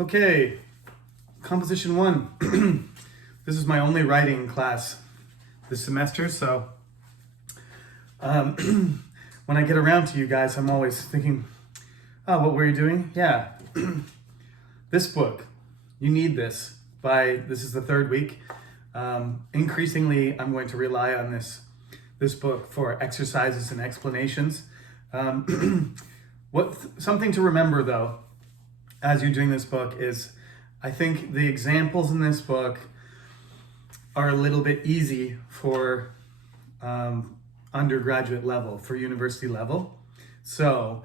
Okay, composition 1. This is my only writing class this semester, so when I get around to you guys, I'm always thinking, oh, what were you doing? Yeah, this book, you need this. This is the third week. Increasingly, I'm going to rely on this book for exercises and explanations. Something to remember though, as you're doing this book, is I think the examples in this book are a little bit easy for undergraduate level, for university level. So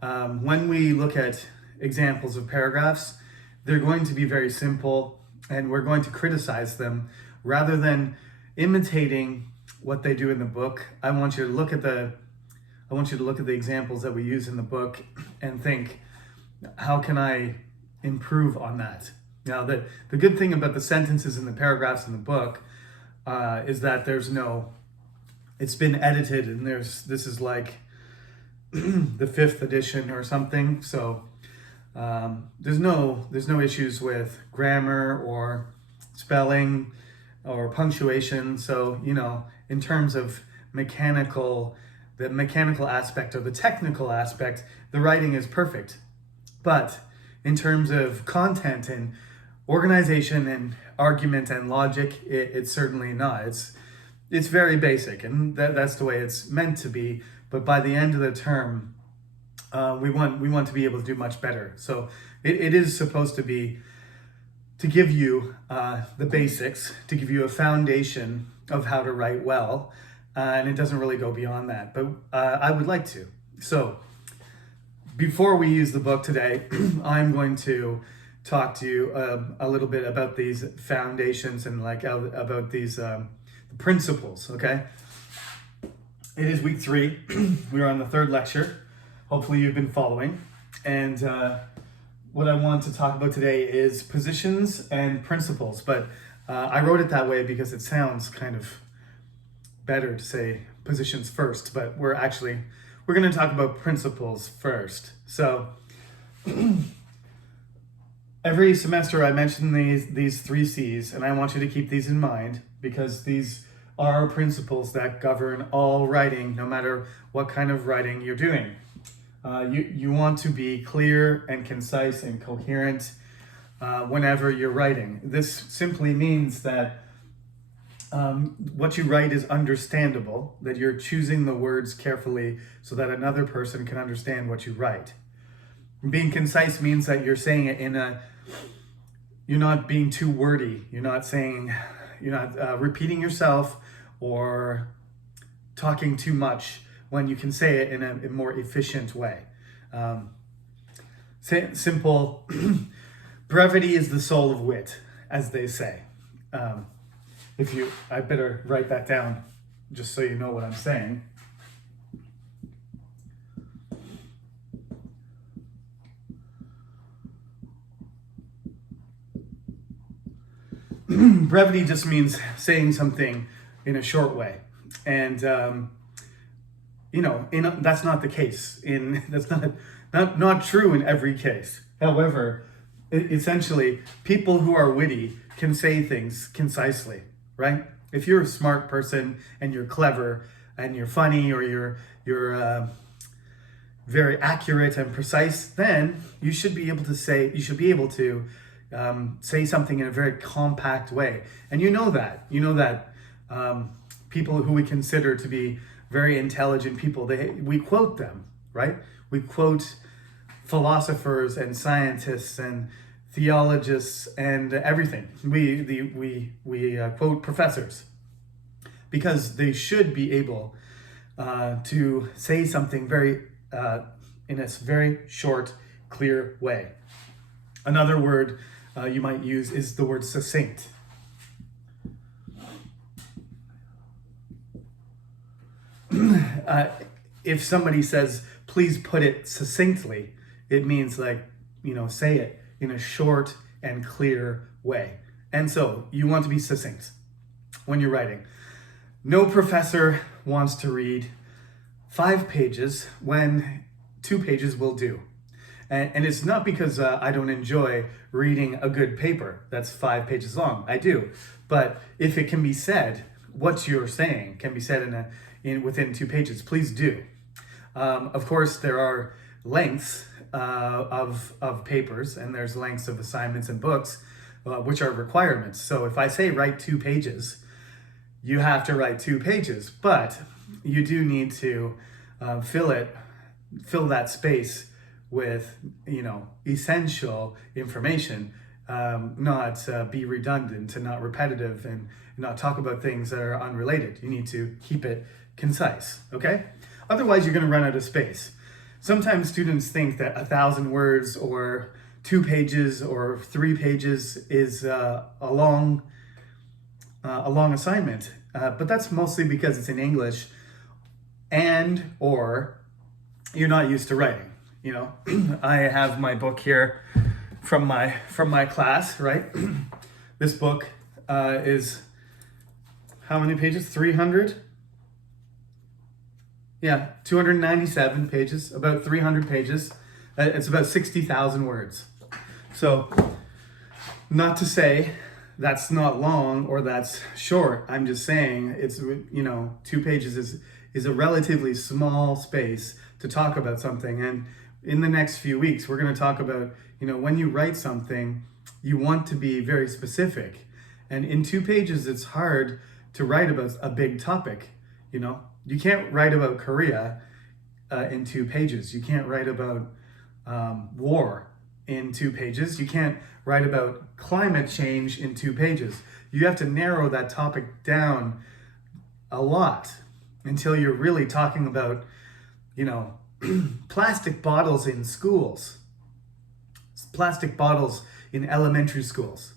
when we look at examples of paragraphs, they're going to be very simple, and we're going to criticize them rather than imitating what they do in the book. I want you to look at the examples that we use in the book and think, how can I improve on that? Now, the good thing about the sentences and the paragraphs in the book is that it's been edited, and this is like the 5th edition or something. So there's no issues with grammar or spelling or punctuation. So, in terms of the mechanical aspect or the technical aspect, the writing is perfect. But in terms of content and organization and argument and logic, it's certainly not. It's very basic, and that's the way it's meant to be. But by the end of the term, we want to be able to do much better. So it is supposed to be to give you the basics, to give you a foundation of how to write well, and it doesn't really go beyond that. But I would like to. So before we use the book today, I'm going to talk to you a little bit about these foundations and about these principles, okay? It is week 3. We're on the 3rd lecture. Hopefully you've been following. And what I want to talk about today is positions and principles. But I wrote it that way because it sounds kind of better to say positions first, but we're going to talk about principles first. So every semester I mention these 3 C's, and I want you to keep these in mind because these are principles that govern all writing, no matter what kind of writing you're doing. You want to be clear and concise and coherent whenever you're writing. This simply means that what you write is understandable, that you're choosing the words carefully so that another person can understand what you write. Being concise means that you're saying it you're not being too wordy. You're not repeating yourself or talking too much when you can say it in a more efficient way. Simple. Brevity is the soul of wit, as they say. I better write that down just so you know what I'm saying. Brevity just means saying something in a short way. And, that's not the case. That's not true in every case. However, essentially, people who are witty can say things concisely, right? If you're a smart person and you're clever and you're funny or you're very accurate and precise, then you should be able to say something in a very compact way. And you know that people who we consider to be very intelligent people, we quote them, right? We quote philosophers and scientists and theologians and everything. We quote professors because they should be able to say something in a very short, clear way. Another word you might use is the word succinct. If somebody says, please put it succinctly, it means say it in a short and clear way. And so you want to be succinct when you're writing. No professor wants to read 5 pages when 2 pages will do. And it's not because I don't enjoy reading a good paper that's 5 pages long. I do. But if it can be said, what you're saying can be said within 2 pages, please do. Of course, there are lengths of papers, and there's lengths of assignments and books, which are requirements. So if I say write 2 pages, you have to write 2 pages, but you do need to fill that space with, essential information, not be redundant and not repetitive and not talk about things that are unrelated. You need to keep it concise, okay? Otherwise, you're going to run out of space. Sometimes students think that 1,000 words or 2 pages or 3 pages is a long assignment, but that's mostly because it's in English or you're not used to writing. I have my book here from my class, right? This book is how many pages? 300? Yeah, 297 pages, about 300 pages. It's about 60,000 words. So, not to say that's not long or that's short. I'm just saying it's, 2 pages is a relatively small space to talk about something. And in the next few weeks, we're going to talk about, when you write something, you want to be very specific. And in 2 pages, it's hard to write about a big topic, You can't write about Korea in 2 pages. You can't write about war in 2 pages. You can't write about climate change in 2 pages. You have to narrow that topic down a lot until you're really talking about, plastic bottles in schools, plastic bottles in elementary schools.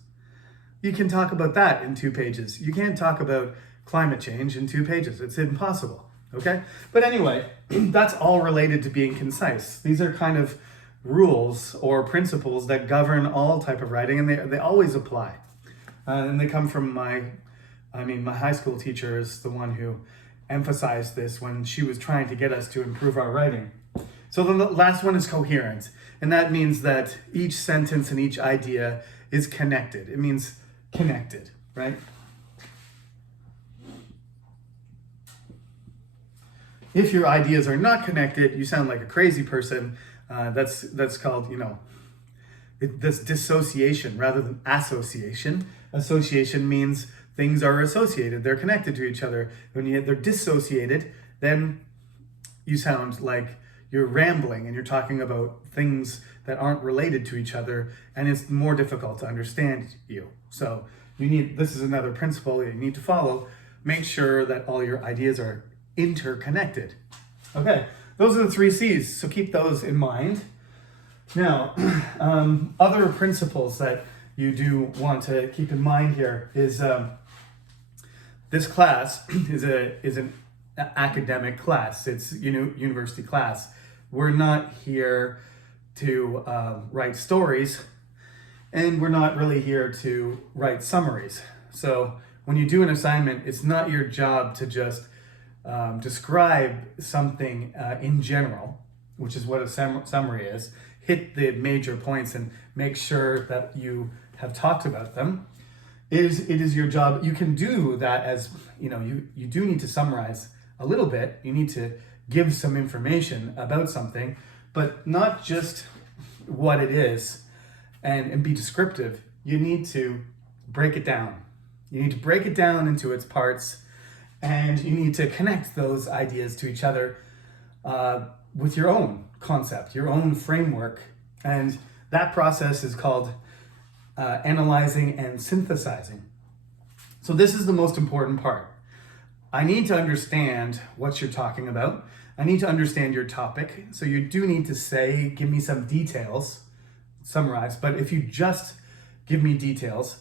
You can talk about that in 2 pages. You can't talk about climate change in 2 pages. It's impossible, okay? But anyway, that's all related to being concise. These are kind of rules or principles that govern all type of writing, and they always apply. And they come from my high school teacher is the one who emphasized this when she was trying to get us to improve our writing. So the last one is coherent, and that means that each sentence and each idea is connected. It means connected, right? If your ideas are not connected, you sound like a crazy person. That's called, this dissociation rather than association. Association means things are associated. They're connected to each other. When they're dissociated, then you sound like you're rambling and you're talking about things that aren't related to each other, and it's more difficult to understand you. So this is another principle that you need to follow. Make sure that all your ideas are interconnected. Okay, those are the 3 C's, so keep those in mind. Now, other principles that you do want to keep in mind here is this class is an academic class. It's university class. We're not here to write stories, and we're not really here to write summaries. So when you do an assignment, it's not your job to just describe something in general, which is what a summary is. Hit the major points and make sure that you have talked about them. It is your job. You can do that as, you do need to summarize a little bit. You need to give some information about something, but not just what it is and be descriptive. You need to break it down. You need to break it down into its parts, and you need to connect those ideas to each other with your own concept, your own framework. And that process is called analyzing and synthesizing. So this is the most important part. I need to understand what you're talking about. I need to understand your topic. So you do need to give me some details, summarize. But if you just give me details,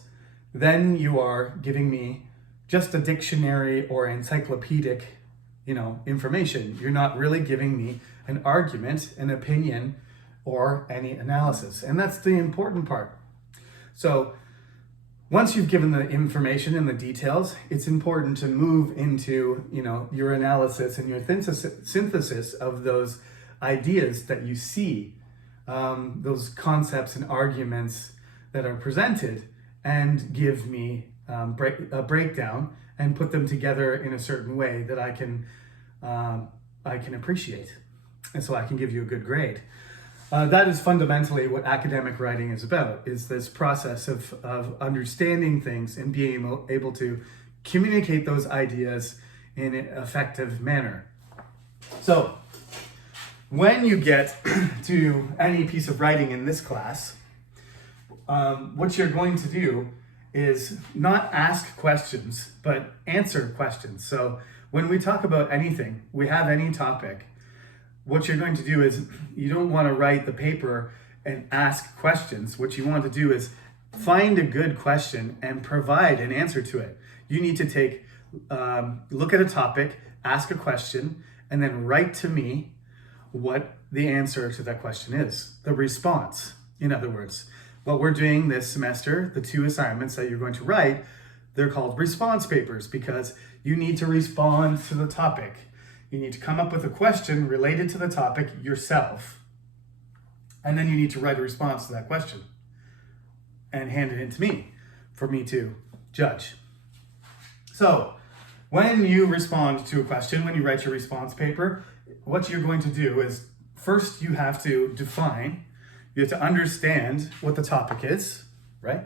then you are giving me just a dictionary or encyclopedic, information. You're not really giving me an argument, an opinion, or any analysis. And that's the important part. So once you've given the information and the details, it's important to move into, your analysis and your synthesis of those ideas that you see those concepts and arguments that are presented and give me a breakdown and put them together in a certain way that I can appreciate, and so I can give you a good grade. That is fundamentally what academic writing is about, is this process of understanding things and being able to communicate those ideas in an effective manner. So when you get to any piece of writing in this class, what you're going to do is not ask questions, but answer questions. So when we talk about anything, we have any topic, what you're going to do is, you don't want to write the paper and ask questions. What you want to do is find a good question and provide an answer to it. You need to look at a topic, ask a question, and then write to me what the answer to that question is, the response. In other words, what we're doing this semester, the 2 assignments that you're going to write, they're called response papers because you need to respond to the topic. You need to come up with a question related to the topic yourself, and then you need to write a response to that question and hand it in to me for me to judge. So when you respond to a question, when you write your response paper, what you're going to do is, first you have to define, you have to understand what the topic is, right?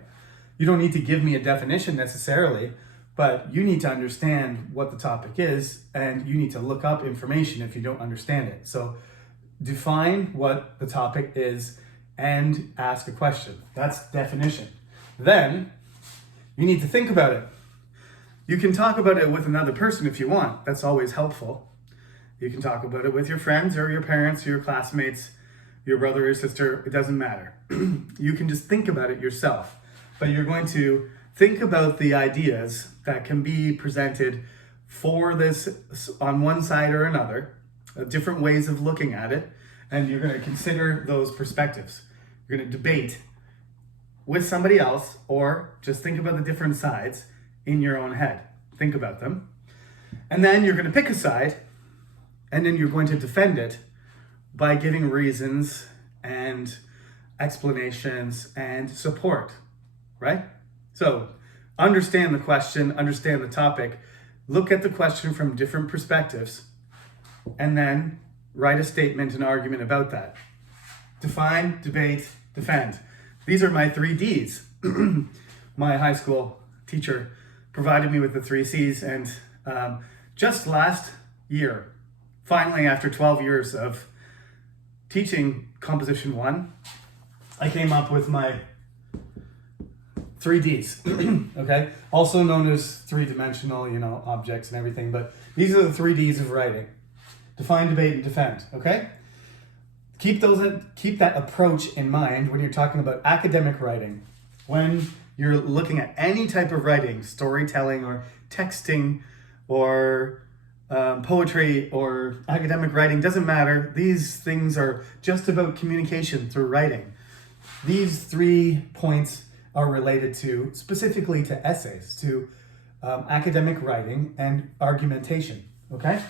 You don't need to give me a definition necessarily, but you need to understand what the topic is, and you need to look up information if you don't understand it. So define what the topic is and ask a question. That's definition. Then you need to think about it. You can talk about it with another person if you want. That's always helpful. You can talk about it with your friends or your parents or your classmates, your brother or sister. It doesn't matter. You can just think about it yourself. But you're going to think about the ideas that can be presented for this on one side or another, different ways of looking at it, and you're going to consider those perspectives. You're going to debate with somebody else, or just think about the different sides in your own head. Think about them. And then you're going to pick a side, and then you're going to defend it by giving reasons and explanations and support, right? So understand the question, understand the topic, look at the question from different perspectives, and then write a statement, an argument about that. Define, debate, defend. These are my 3 Ds. My high school teacher provided me with the 3 Cs, and just last year, finally after 12 years of teaching Composition 1, I came up with my 3 Ds, okay? Also known as 3-dimensional, objects and everything, but these are the 3 Ds of writing. Define, debate, and defend, okay? Keep that approach in mind when you're talking about academic writing. When you're looking at any type of writing, storytelling or texting or poetry or academic writing, doesn't matter. These things are just about communication through writing. These 3 points are related specifically to essays, to academic writing and argumentation, okay?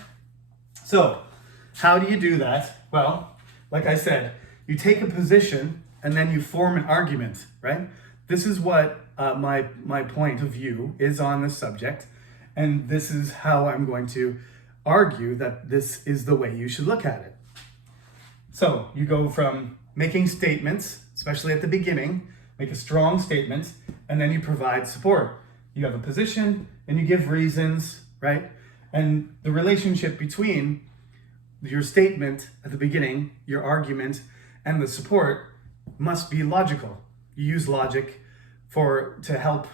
So how do you do that? Well, like I said, you take a position and then you form an argument, right? This is what my point of view is on this subject, and this is how I'm going to argue that this is the way you should look at it. So you go from making statements, especially at the beginning, make a strong statement, and then you provide support. You have a position and you give reasons, right? And the relationship between your statement at the beginning, your argument, and the support must be logical. You use logic to help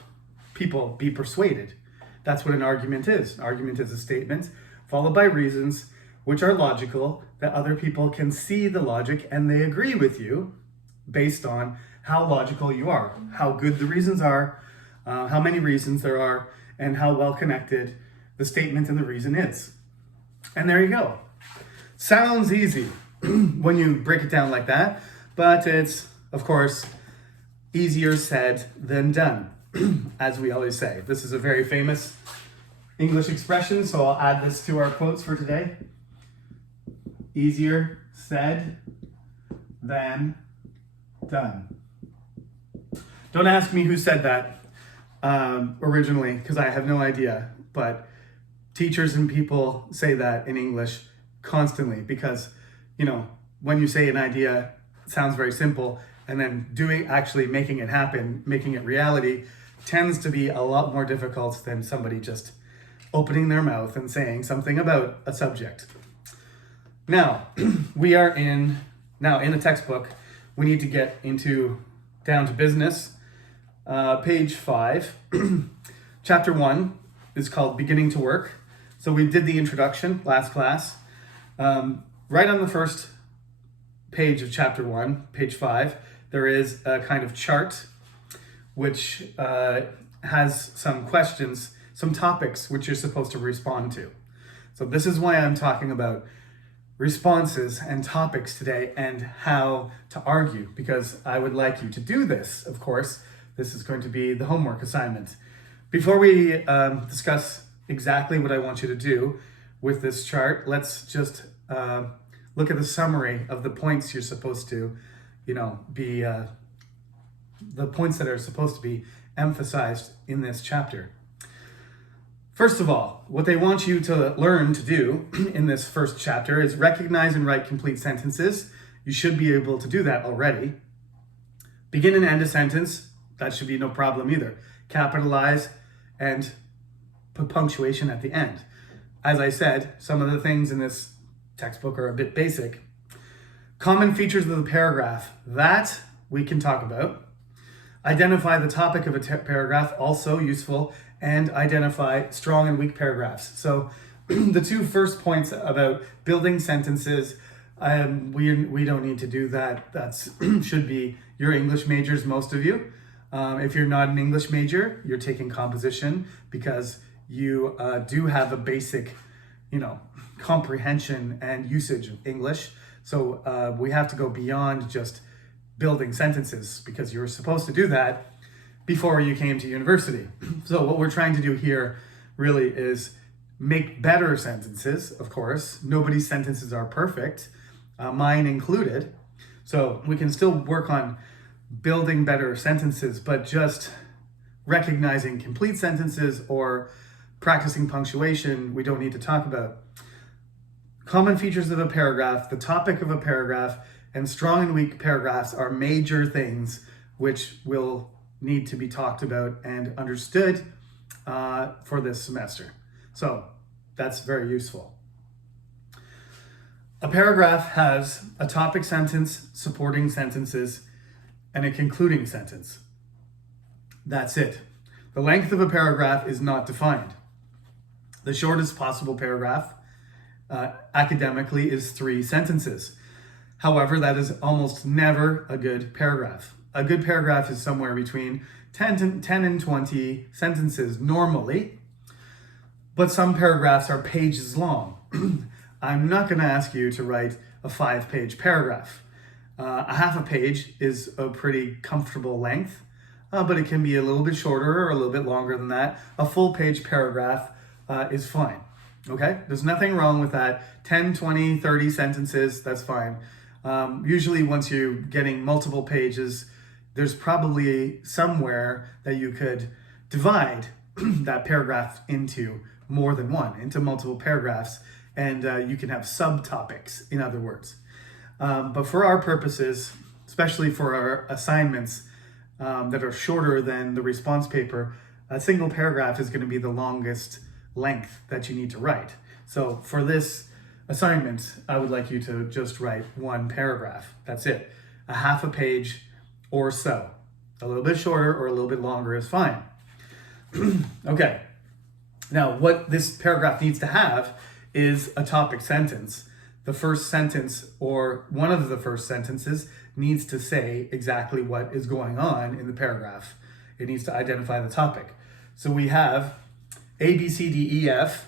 people be persuaded. That's what an argument is. An argument is a statement followed by reasons which are logical, that other people can see the logic and they agree with you based on how logical you are, how good the reasons are, how many reasons there are, and how well connected the statement and the reason is. And there you go. Sounds easy when you break it down like that, but it's, of course, easier said than done, as we always say. This is a very famous English expression, so I'll add this to our quotes for today. Easier said than Done. Don't ask me who said that originally, because I have no idea. But teachers and people say that in English constantly because, when you say an idea, it sounds very simple, and then actually making it happen, making it reality, tends to be a lot more difficult than somebody just opening their mouth and saying something about a subject. Now, we are in the textbook. We need to get down to business. Page 5, chapter 1 is called Beginning to Work. So we did the introduction last class. Right on the first page of chapter 1, page 5, there is a kind of chart which has some questions, some topics which you're supposed to respond to. So this is why I'm talking about responses and topics today and how to argue, because I would like you to do this, of course. This is going to be the homework assignment. Before we discuss exactly what I want you to do with this chart, let's just look at the summary of the points you're supposed to, be the points that are supposed to be emphasized in this chapter. First of all, what they want you to learn to do in this first chapter is recognize and write complete sentences. You should be able to do that already. Begin and end a sentence. That should be no problem either. Capitalize and put punctuation at the end. As I said, some of the things in this textbook are a bit basic. Common features of the paragraph. That we can talk about. Identify the topic of a paragraph, also useful, and identify strong and weak paragraphs. So the two first points about building sentences, we don't need to do that. That's should be your English majors, most of you. If you're not an English major, you're taking composition because you do have a basic, comprehension and usage of English. So we have to go beyond just building sentences because you were supposed to do that before you came to university. So what we're trying to do here really is make better sentences, of course. Nobody's sentences are perfect, mine included. So we can still work on building better sentences, but just recognizing complete sentences or practicing punctuation, we don't need to talk about. Common features of a paragraph, the topic of a paragraph, and strong and weak paragraphs are major things which will need to be talked about and understood for this semester. So that's very useful. A paragraph has a topic sentence, supporting sentences, and a concluding sentence. That's it. The length of a paragraph is not defined. The shortest possible paragraph academically is 3 sentences. However, that is almost never a good paragraph. A good paragraph is somewhere between 10 and 20 sentences normally, but some paragraphs are pages long. I'm not going to ask you to write a 5-page paragraph. A half a page is a pretty comfortable length, but it can be a little bit shorter or a little bit longer than that. A full page paragraph is fine. Okay? There's nothing wrong with that. 10, 20, 30 sentences, that's fine. Usually once you're getting multiple pages, there's probably somewhere that you could divide that paragraph into more than one, into multiple paragraphs, and you can have subtopics, in other words. But for our purposes, especially for our assignments that are shorter than the response paper, a single paragraph is going to be the longest length that you need to write. So for this assignment, I would like you to just write 1 paragraph. That's it. A half a page or so. A little bit shorter or a little bit longer is fine. Okay. Now, what this paragraph needs to have is a topic sentence. The first sentence or one of the first sentences needs to say exactly what is going on in the paragraph. It needs to identify the topic. So we have A, B, C, D, E, F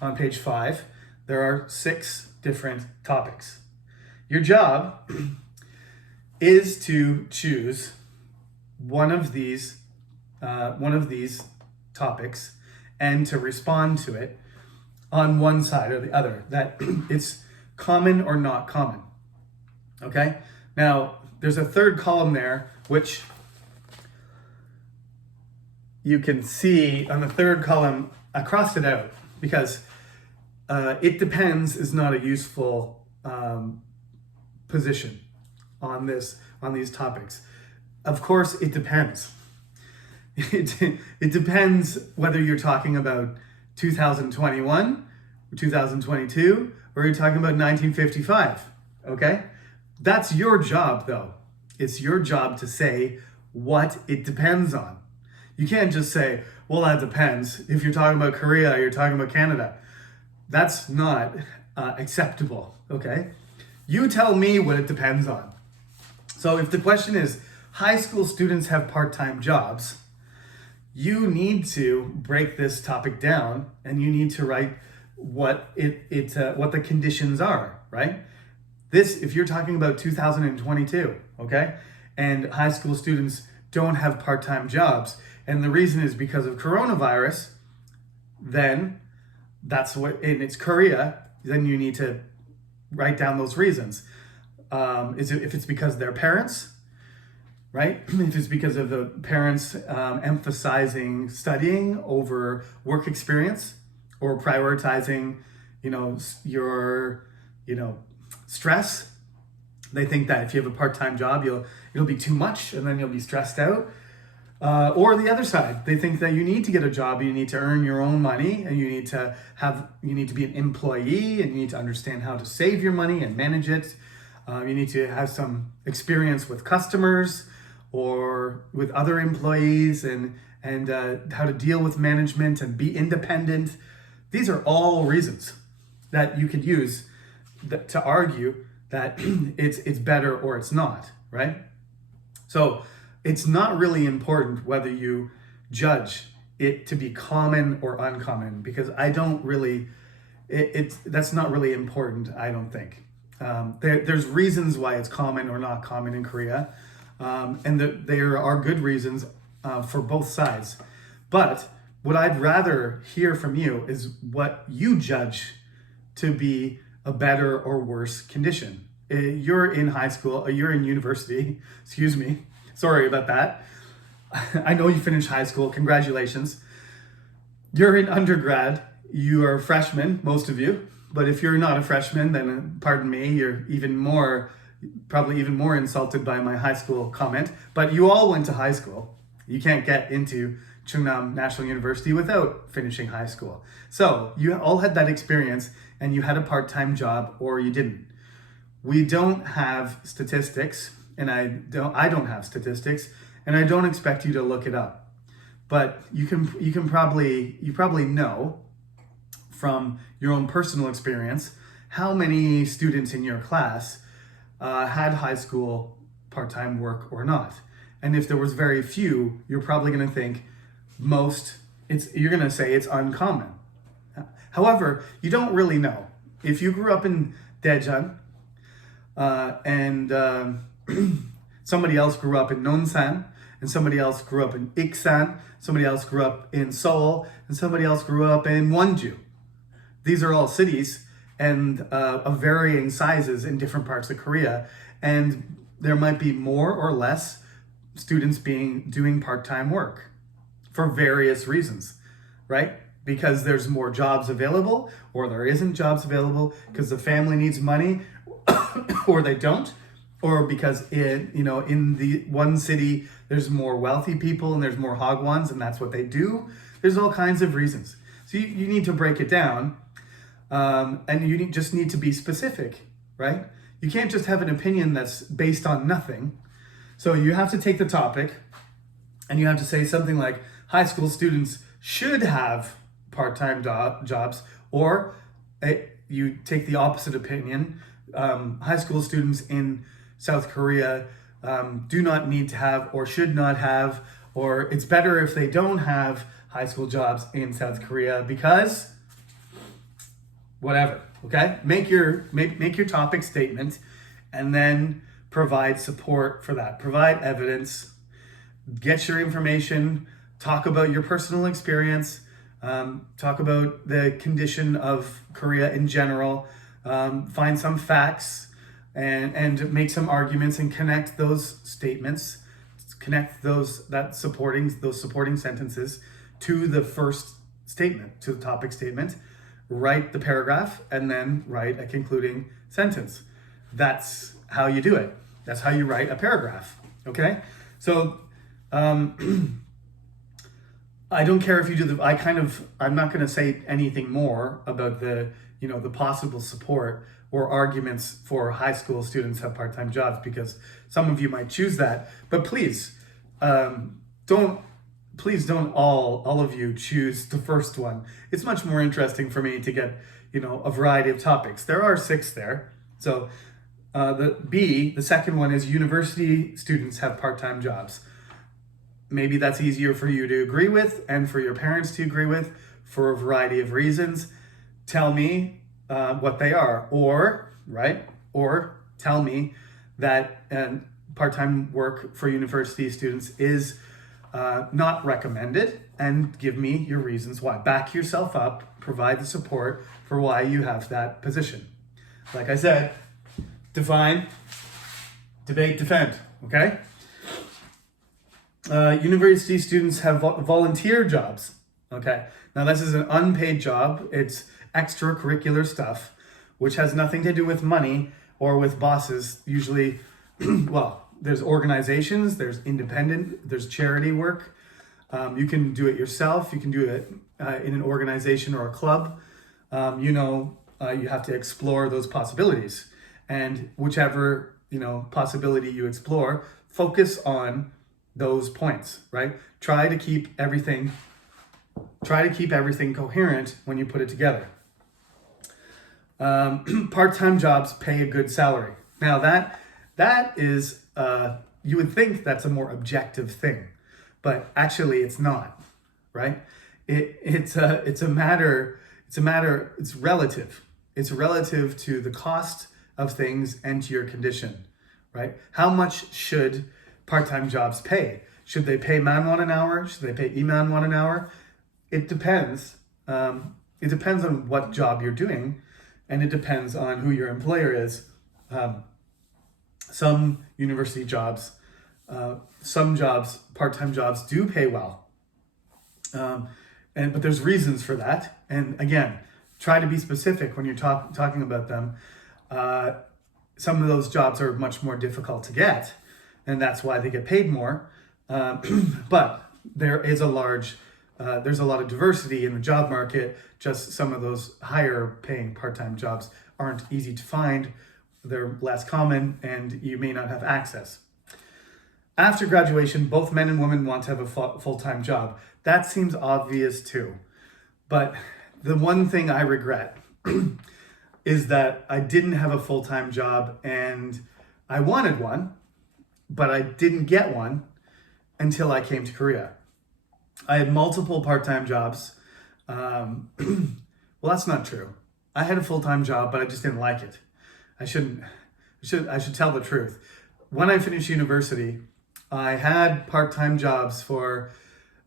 on page 5. There are 6 different topics. Your job is to choose one of these topics and to respond to it on one side or the other, that it's common or not common. Okay? Now, there's a third column there, which you can see on the third column. I crossed it out because it depends is not a useful position on these topics. Of course, it depends. It depends whether you're talking about 2021, 2022, or you're talking about 1955, okay? That's your job, though. It's your job to say what it depends on. You can't just say, well, that depends. If you're talking about Korea, you're talking about Canada. That's not acceptable, okay? You tell me what it depends on. So if the question is, high school students have part-time jobs, you need to break this topic down and you need to write what what the conditions are, right? If you're talking about 2022, okay, and high school students don't have part-time jobs, and the reason is because of coronavirus, then and it's Korea, then you need to write down those reasons. If it's because of their parents, right? If it's because of the parents emphasizing studying over work experience, or prioritizing, your, stress. They think that if you have a part-time job, it'll be too much, and then you'll be stressed out. Or the other side, they think that you need to get a job, you need to earn your own money, and you need to be an employee, and you need to understand how to save your money and manage it. You need to have some experience with customers or with other employees, and how to deal with management and be independent. These are all reasons that you could use to argue that it's better or it's not, right? So it's not really important whether you judge it to be common or uncommon, because I don't really, that's not really important, I don't think. There's reasons why it's common or not common in Korea, and there are good reasons for both sides. But what I'd rather hear from you is what you judge to be a better or worse condition. You're in high school, or you're in university, excuse me. Sorry about that. I know you finished high school, congratulations. You're in undergrad, you are a freshman, most of you. But if you're not a freshman, then pardon me, you're probably even more insulted by my high school comment. But you all went to high school. You can't get into Chungnam National University without finishing high school. So you all had that experience, and you had a part-time job, or you didn't. We don't have statistics, and I don't have statistics, and I don't expect you to look it up. But you probably know from your own personal experience how many students in your class had high school part-time work or not. And if there was very few, you're probably going to think you're going to say it's uncommon. However, you don't really know. If you grew up in Daejeon and somebody else grew up in Nonsan, and somebody else grew up in Iksan, somebody else grew up in Seoul, and somebody else grew up in Wonju. These are all cities and of varying sizes in different parts of Korea, and there might be more or less students doing part-time work for various reasons, right? Because there's more jobs available, or there isn't jobs available because the family needs money, or they don't, or because in the one city there's more wealthy people and there's more hagwons and that's what they do. There's all kinds of reasons. So you need to break it down, and you just need to be specific, right? You can't just have an opinion that's based on nothing. So you have to take the topic and you have to say something like, high school students should have part-time jobs, or you take the opposite opinion. High school students in South Korea do not need to have or should not have, or it's better if they don't have high school jobs in South Korea because whatever, okay? Make your topic statement and then provide support for that. Provide evidence, get your information, talk about your personal experience, talk about the condition of Korea in general, find some facts, and make some arguments and connect those statements, connect those supporting sentences to the first statement, to the topic statement, write the paragraph, and then write a concluding sentence. That's how you do it. That's how you write a paragraph, okay? So I don't care if you do I'm not going to say anything more about the possible support or arguments for high school students have part-time jobs, because some of you might choose that. But please don't all of you choose the first one. It's much more interesting for me to get a variety of topics. There are 6 there. So the second one is university students have part-time jobs. Maybe that's easier for you to agree with and for your parents to agree with for a variety of reasons. Tell me what they are, or tell me that part-time work for university students is not recommended, and give me your reasons why. Back yourself up, provide the support for why you have that position. Like I said, define, debate, defend, okay? University students have volunteer jobs, okay? Now this is an unpaid job. It's extracurricular stuff, which has nothing to do with money or with bosses. Usually, well, there's organizations, there's independent, there's charity work. You can do it yourself. You can do it in an organization or a club. You have to explore those possibilities. And whichever, possibility you explore, focus on those points, right? Try to keep everything coherent when you put it together. Part-time jobs pay a good salary. Now that is, you would think that's a more objective thing, but actually it's not, right? It's relative. It's relative to the cost of things and to your condition, right? How much should part-time jobs pay? Should they pay man 1 an hour? Should they pay E-man 1 an hour? It depends. It depends on what job you're doing, and it depends on who your employer is. Some university jobs, some jobs, part-time jobs do pay well. But there's reasons for that. And again, try to be specific when you're talking about them. Some of those jobs are much more difficult to get, and that's why they get paid more. But there's a lot of diversity in the job market. Just some of those higher paying part-time jobs aren't easy to find. They're less common, and you may not have access. After graduation, both men and women want to have a full-time job. That seems obvious too. But the one thing I regret is that I didn't have a full-time job, and I wanted one, but I didn't get one until I came to Korea. I had multiple part-time jobs. Well, that's not true. I had a full-time job, but I just didn't like it. I should tell the truth. When I finished university, I had part-time jobs for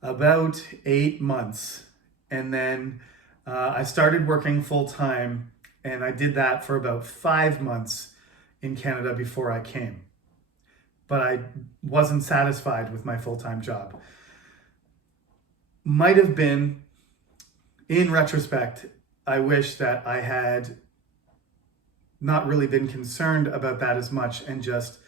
about 8 months. And then I started working full-time, and I did that for about 5 months in Canada before I came. But I wasn't satisfied with my full-time job. Might have been, in retrospect, I wish that I had not really been concerned about that as much and just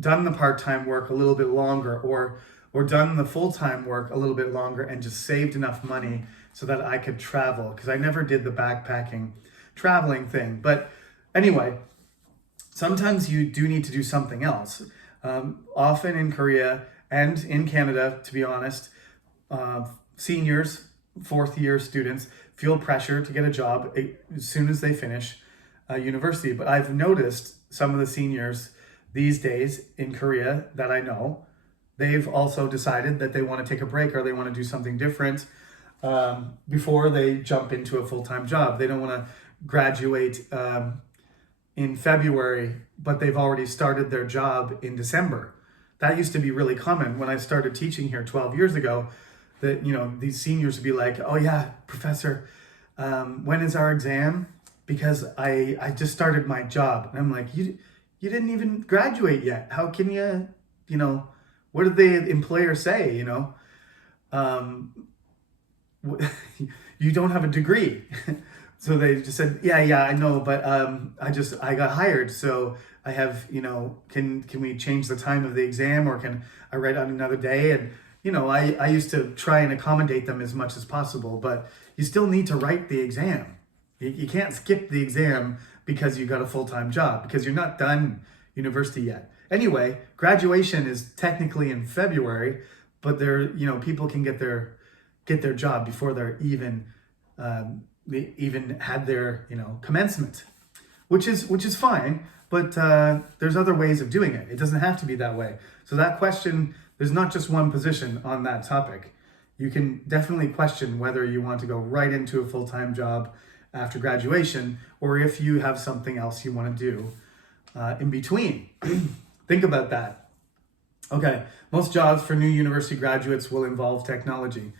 done the part-time work a little bit longer, or done the full-time work a little bit longer and just saved enough money so that I could travel, because I never did the backpacking traveling thing. But anyway, sometimes you do need to do something else. Often in Korea and in Canada, to be honest, seniors, fourth-year students feel pressure to get a job as soon as they finish university. But I've noticed some of the seniors these days in Korea that I know, they've also decided that they want to take a break or they want to do something different before they jump into a full-time job. They don't want to graduate in February, but they've already started their job in December. That used to be really common when I started teaching here 12 years ago. That these seniors would be like, "Oh yeah, professor, when is our exam?" because I just started my job. And I'm like, you didn't even graduate yet. How can what did the employer say, you don't have a degree. So they just said, yeah, I know, but I got hired, so I have, can we change the time of the exam, or can I write on another day? And I used to try and accommodate them as much as possible, but you still need to write the exam. You can't skip the exam because you got a full-time job, because you're not done university yet. Anyway, graduation is technically in February, but people can get their job before they're they even had their commencement, which is fine. But there's other ways of doing it. It doesn't have to be that way. So that question, there's not just one position on that topic. You can definitely question whether you want to go right into a full-time job after graduation, or if you have something else you want to do in between. Think about that. Okay, most jobs for new university graduates will involve technology.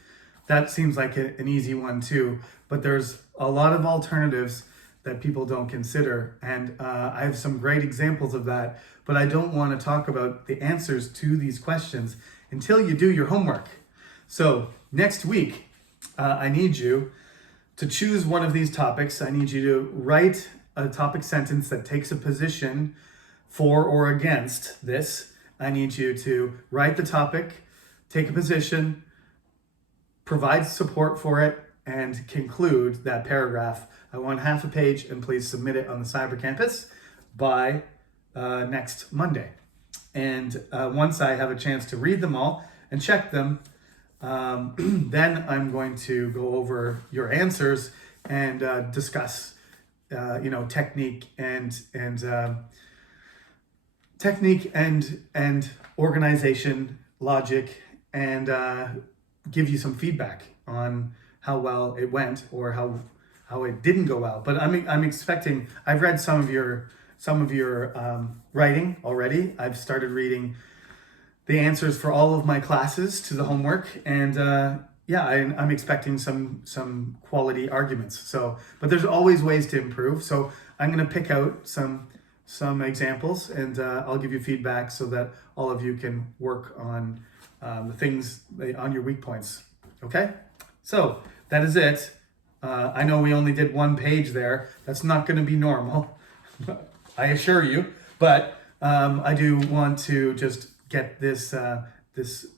That seems like an easy one too, but there's a lot of alternatives that people don't consider. And I have some great examples of that, but I don't want to talk about the answers to these questions until you do your homework. So next week, I need you to choose one of these topics. I need you to write a topic sentence that takes a position for or against this. I need you to write the topic, take a position, provide support for it, and conclude that paragraph. I want half a page, and please submit it on the Cyber Campus by next Monday. And once I have a chance to read them all and check them, then I'm going to go over your answers and discuss, technique and organization, logic, and give you some feedback on how well it went or how it didn't go well. But I'm expecting. I've read some of your writing already. I've started reading the answers for all of my classes to the homework, and I'm expecting some quality arguments. So, but there's always ways to improve. So I'm going to pick out some examples, and I'll give you feedback so that all of you can work on the things on your weak points. Okay, so that is it. I know we only did one page there. That's not going to be normal, I assure you. But I do want to just get this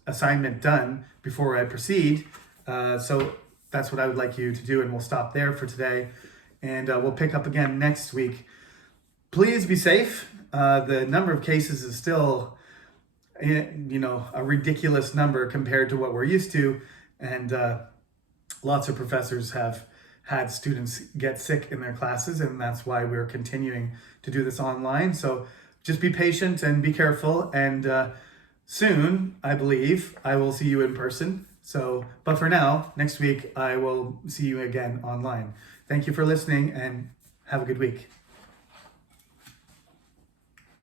assignment done before I proceed. So that's what I would like you to do, and we'll stop there for today, and we'll pick up again next week. Please be safe. The number of cases is still, a ridiculous number compared to what we're used to, and lots of professors have had students get sick in their classes, and that's why we're continuing to do this online. So just be patient and be careful, and soon, I believe, I will see you in person. So, but for now, next week, I will see you again online. Thank you for listening, and have a good week.